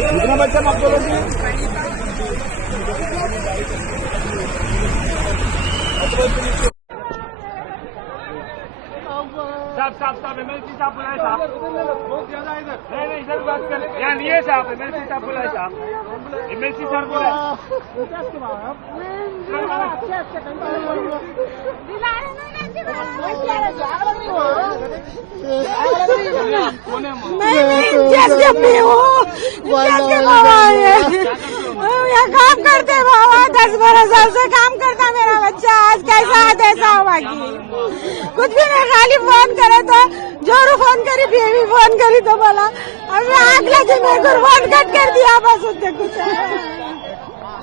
कितना बच्चा आप बोलोगे? साहब एमएलसी साहब बुलाए साहब। नहीं नहीं इधर बात कर, यहाँ नहीं है साहब, एमएलसी साहब बुलाए साहब, एमएलसी सर बुलाए। यहाँ काम करते बाबा, 10-12 साल से काम करता मेरा बच्चा, आज कैसा आज ऐसा हुआ कि कुछ भी नहीं, खाली फोन करे तो जोरू फोन करी, बेबी फोन करी तो बोला अभी आग लगी, मेरे को फोन कट कर दिया, बस उसने कुछ